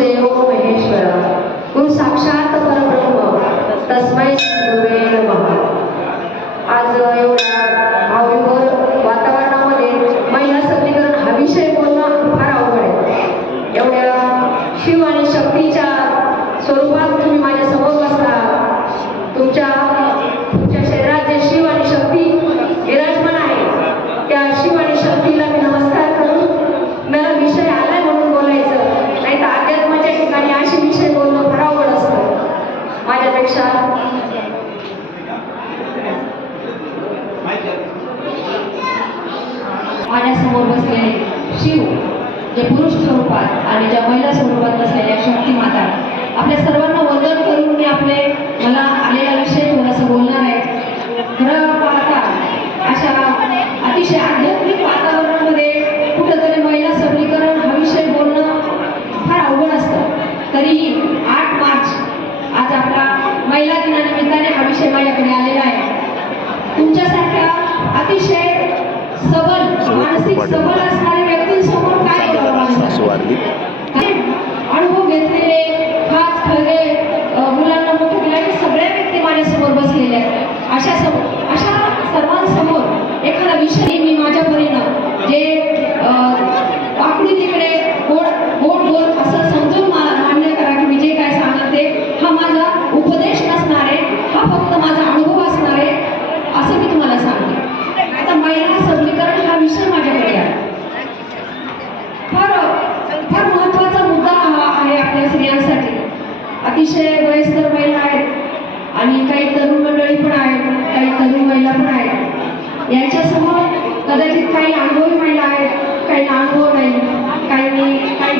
देवो महेश्वर गुरु साक्षात परब्रह्म। तस्मै गुरुवे नमः। आज एवढा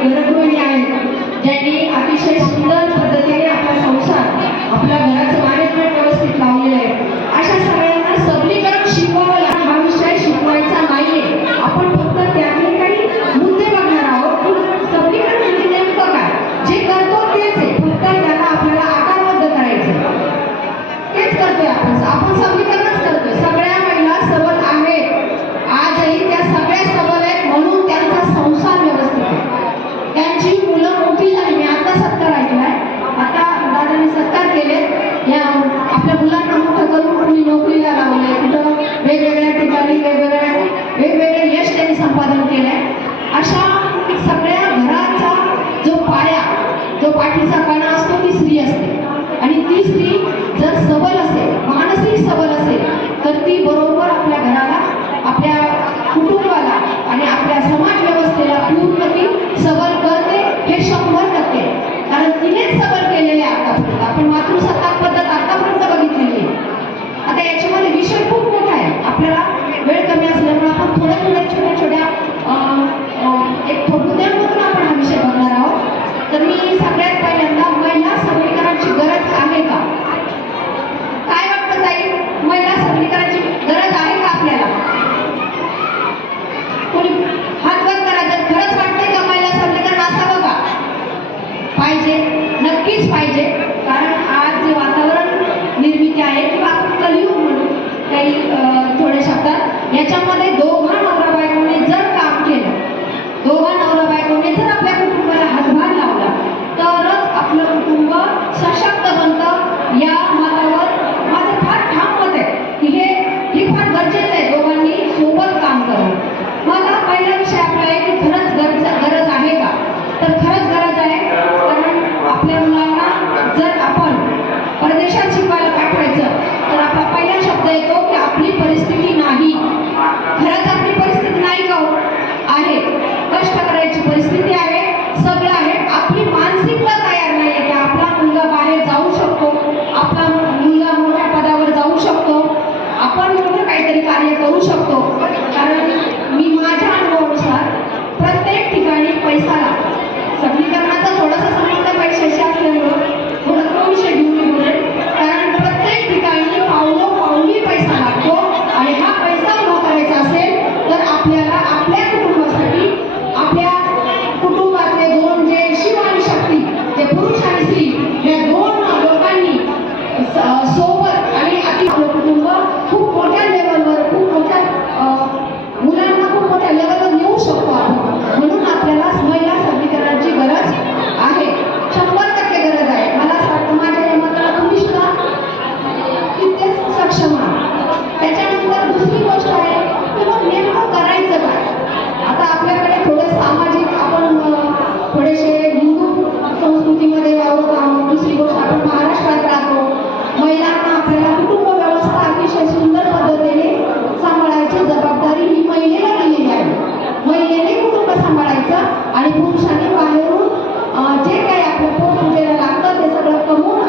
Thank you. याच्यामध्ये दोन करायचं आणि पुरुषांनी बाहेरून जे काही आपलं पोट म्हणजे उजेला लागतं ते सगळं कमवून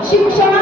antigo chamado